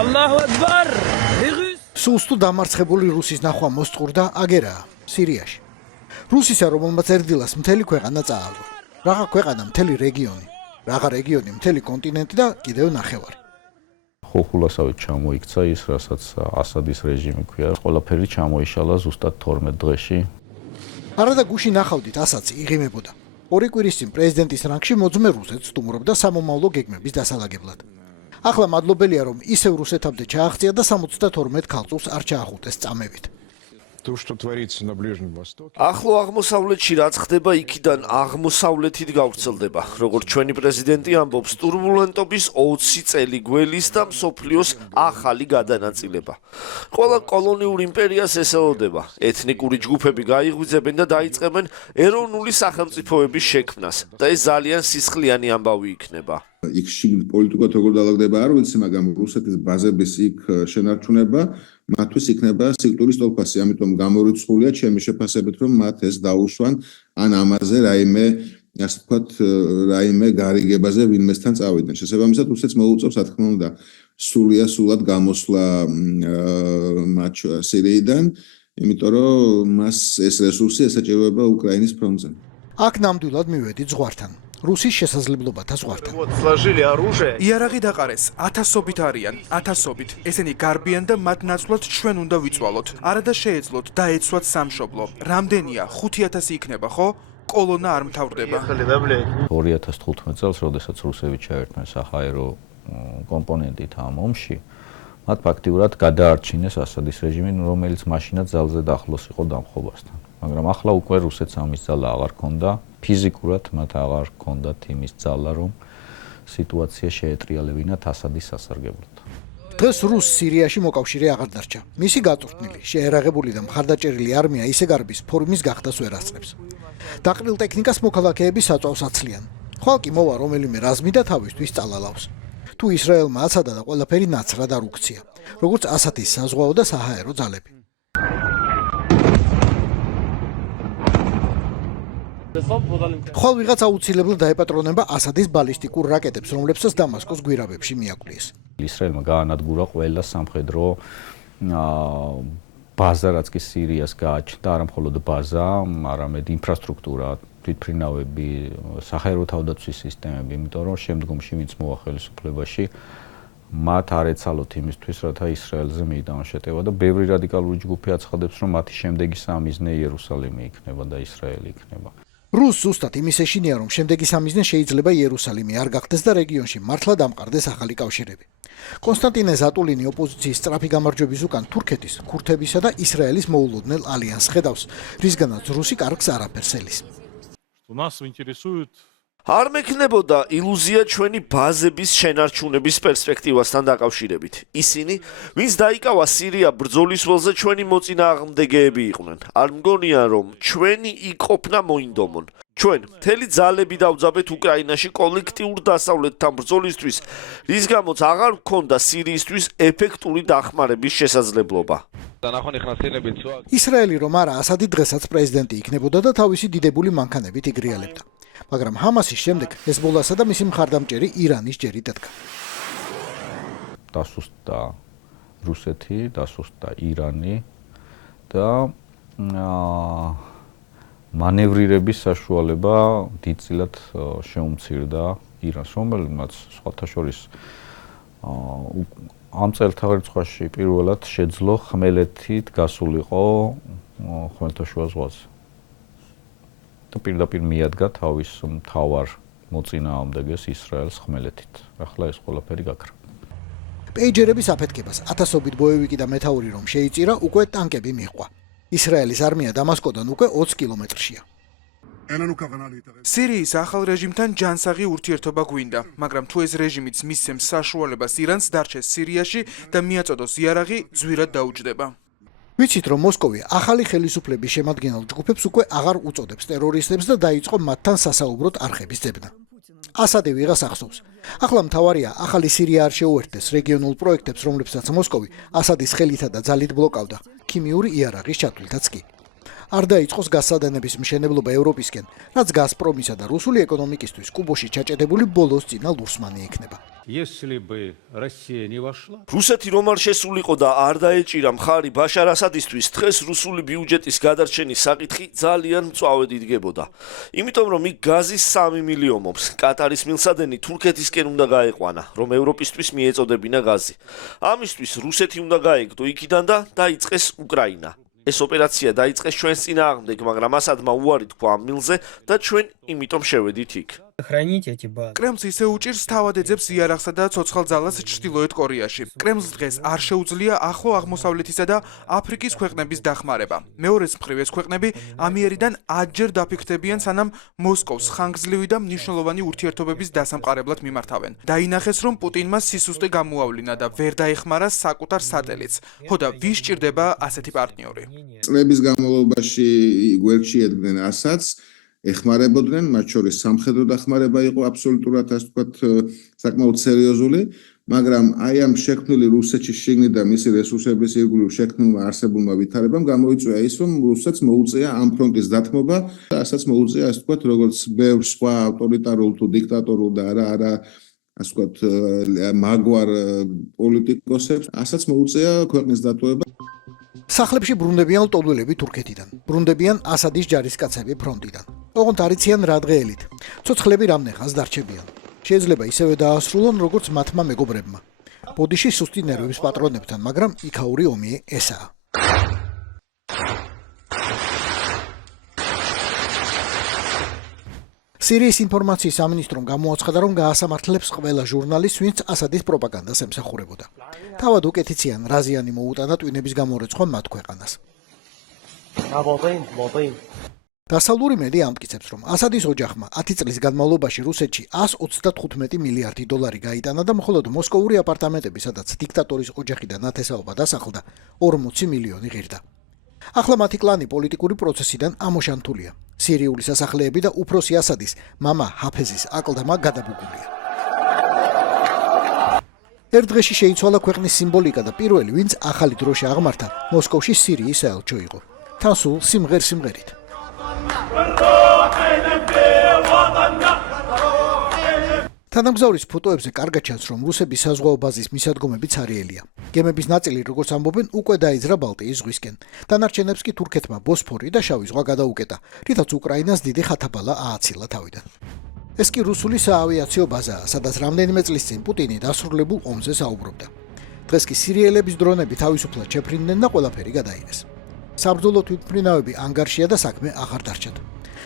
Allahu Akbar! სულსტუ დამარცხებული რუსის ნახვა მოსწყურდა აგერაა სირიაში. რუსისა რომელმაც ერდილას მთელი ქვეყანა წააგო. Რაღა ქვეყანა მთელი რეგიონი, რაღა რეგიონი მთელი კონტინენტი და კიდევ ნახევარი. ხოხულასავით ჩამოიქცა ის, რასაც ასადის რეჟიმი ქვია. ყველაფერი ჩამოიშალა ზუსტად 12 დღეში. არადა გუში ნახავდით ასაცი იღიმებოდა. ორი კვირის წინ პრეზიდენტის რანგში მოძმე რუსეთს სტუმრობდა სამომავლო გეგმების დასალაგებლად. ახლა მადლობელია რომ ისევ რუსეთამდე ჩააღწია და 72 ქალწულს არ ჩაახუტეს წამებით. То, что творится на Ближнем Востоке. Ახლო აღმოსავლეთში რაც ხდება, იქიდან აღმოსავლეთით გავრცელდება. Როგორც ჩვენი პრეზიდენტი ამბობს, ტურბულენტობის 20 წელი გველის და მსოფლიოს ახალი გადანაწილება. Ყველა კოლონიურ იმპერიას ესეოდება. ეთნიკური ჯგუფები გაიღვიძებენ და დაიწყებენ ეროვნული სახელმწიფოების შექმნას. და ეს ძალიან სისხლიანი ამბავი იქნება. იქ პოლიტიკურად როგორ დაალაგდება არ ვიცი, მაგრამ რუსეთის ბაზების იქ შენარჩუნება მათთვის იქნება სექტორის ტოლფასი, ამიტომ გამორიცხულია ჩემი შეფასებით, რომ მათ ეს დაუშვან ან ამაზე რაიმე, ასე ვთქვათ, რაიმე გარიგებაზე ვინმესთან წავიდნენ. შესაბამისად, რუსეთს მოუწევს, რა თქმა უნდა, სულად გამოსვლა მათ სირიიდან, იმიტომ რომ მას ეს რესურსი ესაჭიროება უკრაინის ფრონტზე. აქ ნამდვილად მივედით ზღვართან. რუსის შესაძლებლობათა ზღვართან. იარაღი დაყარეს, ათასობით არიან, ათასობით. ესენი გარბიან და მათ ნაცვლად ჩვენ უნდა ვიწვალოთ. არადა შეეძლოთ დაეცვათ სამშობლო. რამდენია? 5000 იქნება, ხო? კოლონა არ მთავრდება. 2015 წელს, როდესაც რუსები ჩაერთნენ საჰაერო კომპონენტით ამ ომში, მათ ფაქტიურად გადაარჩინეს ასადის რეჟიმი, რომელიც მაშინაც ძალზედ ახლოს იყო დამხობასთან. მაგრამ ახლა უკვე რუსეთს ამის ძალა აღარ ქონდა, ფიზიკურად მათ აღარ ქონდათ იმის ძალა, რომ სიტუაცია შეეტრიალებინათ ასადის სასარგებლოდ. დღეს რუს სირიაში მოკავშირე აღარ დარჩა. მისი გაწვრთნილი, შეერაღებული და მხარდაჭერილი არმია ისე გარბის ფორმის გახდას ვერ ასწრებს. დაყრილ ტექნიკას მოქალაქეები საწვავს აცლიან. ხვალ კი მოვა რომელიმე რაზმი და თავისთვის წალალავს. თუ ისრაელმა აცადა და ყველაფერი ნაცრად არ უქცია, როგორც ასათის საზღვაო და საჰაერო ძალები. ხვალ ვიღაც აუცილებლად დაეპატრონება ასადის ბალისტიკურ რაკეტებს, რომლებსაც დამასკოს გვირაბებში მიაკვლიეს. ისრაელმა გაანადგურა ყველა სამხედრო ბაზა, რაც კი სირიას გააჩნდა, არა მხოლოდ ბაზა, არამედ ინფრასტრუქტურა, თვითმფრინავები, საჰაერო თავდაცვის სისტემები, იმიტომ რომ შემდგომში ვინც მოვა ხელისუფლებაში, მათ არ ეცალოთ იმისთვის, რათა ისრაელზე მიიდაონ შეტევა და ბევრი რადიკალური ჯგუფი აცხადებს, რომ მათი შემდეგი სამიზნე იერუსალიმი იქნება და ისრაელი იქნება. რუსს ზუსტად იმის ეშინია, რომ შემდეგი სამიზნე შეიძლება იერუსალიმი არ გახდეს და რეგიონში მართლა დამყარდეს ახალი კავშირები. კონსტანტინე ზატულინი ოპოზიციის სწრაფი გამარჯვების უკან თურქეთის, ქურთებისა და ისრაელის მოულოდნელ ალიანსს ხედავს, რისგანაც რუსი კარგს არაფერს ელის. არ მექნებოდა ილუზია ჩვენი ბაზების შენარჩუნების პერსპექტივასთან დაკავშირებით. ისინი, ვინც დაიკავა სირია ბრძოლის ველზე, ჩვენი მოწინააღმდეგეები იყვნენ. არ მგონია, რომ ჩვენი იყოფნა მოინდომონ. ჩვენ მთელი ძალები დავძაბეთ უკრაინაში კოლექტიურ დასავლეთთან ბრძოლისთვის, რის გამოც აღარ გქონდა სირიისთვის ეფექტური დახმარების შესაძლებლობა. ისრაელი რომ არა, ასადი დღესაც პრეზიდენტი იქნებოდა და თავისი დიდებული მანქანებით იგრიალებდა. მაგრამ ჰამასის შემდეგ ჰეზბოლასა და მისი მხარდამჭერი ირანის ჯერი დადგა. დასუსტდა რუსეთი, დასუსტდა ირანი და მანევრირების საშუალება დიდწილად შეუმცირდა ირანს, რომელმაც სხვათა შორის ამ წელთაღრიცხვაში პირველად შეძლო ხმელეთით გასულიყო ხმელთაშუა ზღვაზე. და პირდაპირ მიადგა თავის მთავარ მოწინააღმდეგეს ისრაელს ხმელეთით. ახლა ეს ყველაფერი გაქრა. პეიჯერების აფეთქებას ათასობით ბოევიკი და მეთაური რომ შეიწირა, უკვე ტანკები მიჰყვა. ისრაელის არმია დამასკოდან უკვე 20 კილომეტრშია. სირიის ახალ რეჟიმთან ჯანსაღი ურთიერთობა გვინდა, მაგრამ თუ ეს რეჟიმიც მისცემს საშუალებას ირანს დარჩეს სირიაში და მიაწოდოს იარაღი, ძვირად დაუჯდება. ვიცით რომ მოსკოვი ახალი ხელისუფლების შემადგენელ ჯგუფებს უკვე აღარ უწოდებს ტერორისტებს და დაიწყო მათთან სასაუბროდ არხების ძებნა. ასადი ვიღას ახსოვს. ახლა მთავარია ახალი სირია არ შეუერთდეს რეგიონულ პროექტებს, რომლებსაც მოსკოვი ასადის ხელითა და ძალით ბლოკავდა, ქიმიური იარაღის ჩათვლითაც კი. არ დაიწყოს გასადენების მშენებლობა ევროპისკენ, რაც გაზპრომისა და რუსული ეკონომიკისთვის კუბოში ჩაჭედებული ბოლოს წინა ლურსმანი იქნება. Если бы Россия не вошла, რუსეთი რომ არ შესულიყო და არ დაეჭირა მხარი ბაშარ ასადისთვის, დღეს რუსული ბიუჯეტის გადარჩენის საკითხი ძალიან მწვავედ იდგებოდა. იმიტომ რომ იქ გაზის 3 მილიონი მომს, კატარის მილსადენი თურქეთისკენ უნდა გაეყვანა, რომ ევროპისთვის მიეწოდებინა გაზი. ამისთვის რუსეთი უნდა გაეგდო იქიდან და დაიწყეს უკრაინა. ეს ოპერაცია დაიწყეს ჩვენს წინააღმდეგ, მაგრამ ასადმა უარი თქვა ამ მილზე და ჩვენ იმიტომ შევედით იქ. Хранить эти базы. კრემლს ისე უჭირს თავად ეძებს იარაღსა და ცოცხალ ძალას ჩრდილოეთ კორეაში. კრემლს დღეს არ შეუძლია ახლო აღმოსავლეთისა და აფრიკის ქვეყნების დახმარება. მეორეც მხრივ ეს ქვეყნები ამიერიდან ათჯერ დაფიქრდებიან, სანამ მოსკოვს ხანგრძლივი და მნიშვნელოვანი ურთიერთობების დასამყარებლად მიმართავენ. დაინახეს, რომ პუტინმა სისუსტე გამოავლინა და ვერ დაეხმარა საკუთარ სატელიტს. ხოდა ვის ჭირდება ასეთი პარტნიორი? წლების განმავლობაში გვერდში ედგნენ ასადს, ეხმარებოდნენ, მათ შორის სამხედრო დახმარება იყო აბსოლუტურად, ასე ვთქვათ, საკმაოდ სერიოზული, მაგრამ აი ამ შექმნილი რუსეთში შიგნით და მისი რესურსების ირგვლივ შექმნილმა არსებულმა ვითარებამ გამოიწვია ის, რომ რუსეთს მოუწია ამ ფრონტის დათმობა და ასაც მოუწია, ასე ვთქვათ, როგორც ბევრ სხვა ავტორიტარულ თუ დიქტატორულ და არა ასე ვთქვათ, მაგვარ პოლიტიკოსებს, ასაც მოუწია ქვეყნის დატოვება. სახლებში ბრუნდებიან ლტოლვილები თურქეთიდან. ბრუნდებიან ასადის ჯარისკაცები ფრონტიდან. ოღონდ არიციან რა დღეელით. ცოცხლები რამდენ ხანს დარჩებიან. შეიძლება ისევე დაასრულონ, როგორც მათმა მეგობრებმა. ბოდიში სუსტი ნერვების პატრონებთან, მაგრამ იქაური ომი ესაა. სირიის ინფორმაციის სამინისტრომ გამოაცხადა, რომ გაასამართლებს ყველა ჟურნალისტს, ვინც ასადის პროპაგანდას ემსახურებოდა. თავად უკეთიციან რაზიანი მოუტანა ტვინების გამორეცხვა მათ ქვეყანას. დასავლური მედია ამტკიცებს, რომ ასადის ოჯახმა 10 წლის განმავლობაში რუსეთში 135 მილიარდი დოლარი გაიტანა და მხოლოდ მოსკოვური აპარტამენტები, სადაც დიქტატორის ოჯახი და ნათესაობა დასახლდა, 40 მილიონი ღირდა. ახლა მათი კლანი პოლიტიკური პროცესიდან ამოშანთულია. სირიული სასახლეები და უფროსი ასადის მამა ჰაფეზის აკლდამა გადაბუგულია. ერთ დღეში შეიცვალა ქვეყნის სიმბოლიკა და პირველი, ვინც ახალი დროში აღმართა, მოსკოვში სირიის საელჩო იყო. თან სულ სიმღერით. თანამგზავრის ფოტოებზე კარგად ჩანს, რომ რუსების საზღვაო ბაზის მისადგომები ცარიელია. გემების ნაწილი, როგორც ამბობენ, უკვე დაიძრა ბალტიის ზღვისკენ. დანარჩენებს კი თურქეთმა ბოსფორი და შავი ზღვა გადაუკეტა, რითაც უკრაინას დიდი ხათაბალა ააცილა თავიდან. ეს კი რუსული საავიაციო ბაზაა, სადაც რამდენიმე წლის წინ პუტინი დასრულებულ ომზე საუბრობდა. დღეს კი სირიელების დრონები თავისუფლად შეფრინდნენ და ყველაფერი გადაიღეს. საბრძოლო თვითმფრინავები ანგარშია და საქმე აღარ დარჩათ.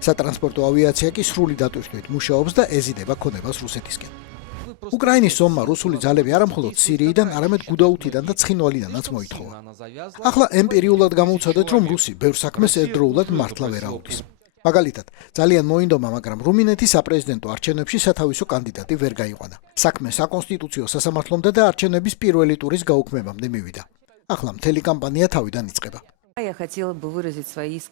სატრანსპორტო ავიაცია კი სრული დატვირთვით მუშაობს და ეზიდება ქონებას რუსეთისკენ. უკრაინის ომმა რუსული ძალები არა მხოლოდ სირიიდან, არამედ გუდაუთიდან და ცხინვალიდანაც მოითხოვა. ახლა ემპირიულად გამოვცადეთ, რომ რუსი ბევრ საქმეს ერთდროულად მართლა ვერ აუდის. მაგალითად, ძალიან მოინდომა, მაგრამ რუმინეთის საპრეზიდენტო არჩევნებში სათავისო კანდიდატი ვერ გაიყვანა. საქმე საკონსტიტუციო სასამართლომდე და არჩევნების პირველი ტურის გაუქმებამდე მივიდა. ახლა მთელი კამპანია თავიდან იწყება.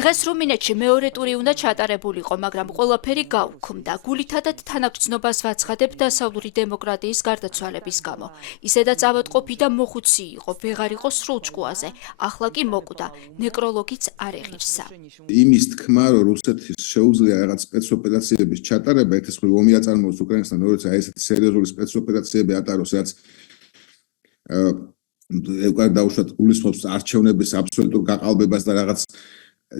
დღეს რუმინეთში მეორე ტური უნდა ჩატარებულიყო, მაგრამ ყველაფერი გაუქმდა. გულითადად თანაგრძნობას ვაცხადებ დასავლური დემოკრატიის გარდაცვალების გამო. ისედაც ავადმყოფი და მოხუცი იყო, ვეღარ იყო სრულჭკუაზე. ახლა კი მოკვდა, ნეკროლოგიც არ ეღირსა. იმის თქმა, რომ რუსეთის შეუძლია რაღაც სპეცოპერაციების ჩატარება, ერთ-ერთი მხრივ ომი აწარმოოს უკრაინასთან, მეორეც აი ესეთი სერიოზული სპეცოპერაციები ატაროს, რაც ეკარ დაუშვათ გულისხმობს არჩევნების აბსოლუტურ გაყალბებას და რაღაც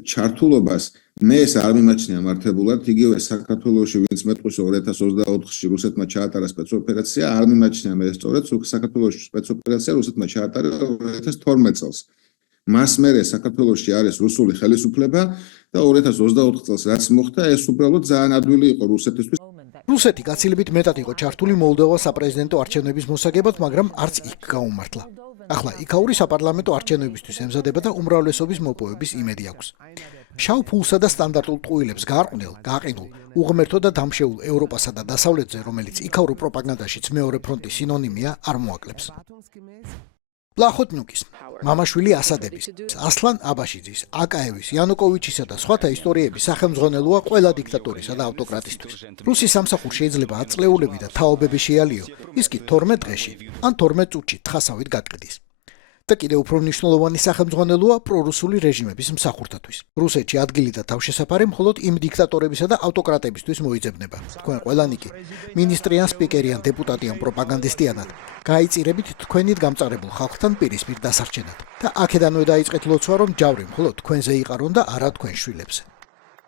ჩართულობას. მე ეს არ მიმაჩნია მართებულად, იგივე საქართველოში, ვინც მეტყვის 2024-ში რუსეთმა ჩაატარა სპეცოპერაცია, არ მიმაჩნია მე სწორედ საქართველოში სპეცოპერაცია რუსეთმა ჩაატარა 2012 წელს. მას მერე საქართველოში არის რუსული ხელისუფლება და 2024 წელს რაც მოხდა, ეს უბრალოდ ძალიან ადვილი იყო რუსეთისთვის. რუსეთი გაცილებით მეტად იყო ჩართული მოლდოვას საპრეზიდენტო არჩევნების მოსაგებად, მაგრამ არც იქ გაუმართლა. ახლა იქაური საპარლამენტო არჩევნებისთვის ემზადება და უმრავლესობის მოპოვების იმედი აქვს. შავ ფულსა და სტანდარტულ ტყუილებს გააყინულ, უღმერთო და დამშეულ ევროპასა და დასავლეთზე, რომელიც იქაურ პროპაგანდაშიც მეორე ფრონტის სინონიმია, არ მოაკლებს. პლახოტნიუკის, მამაშვილი ასადების, ასლან აბაშიძის, აკაევის, იანუკოვიჩისა და სხვათა ისტორიები სახელმძღვანელოა ყველა დიქტატორისა და ავტოკრატისთვის. რუსი სამსახურ შეიძლება 10 წლეულები და თაობები შეალიო, ის კი 12 დღეში ან 12 წუთში თხასავით გაკრდის. და კიდევ უფრო მნიშვნელოვანი სახელმძღვანელოა პრორუსული რეჟიმების მსახურთათვის. რუსეთში ადგილი და თავშესაფარი მხოლოდ იმ დიქტატორებისა და ავტოკრატებისთვის მოიძებნება. თქვენ ყველანი კი მინისტრი ან სპიკერი ან დეპუტატი ან პროპაგანდისტიანად გაიწირებით თქვენით გამწარებულ ხალხთან პირისპირ დასარჩენად. და აქედანვე დაიწყეთ ლოცვა, რომ ჯავრი მხოლოდ თქვენზე იყარონ და არა თქვენ შვილებზე.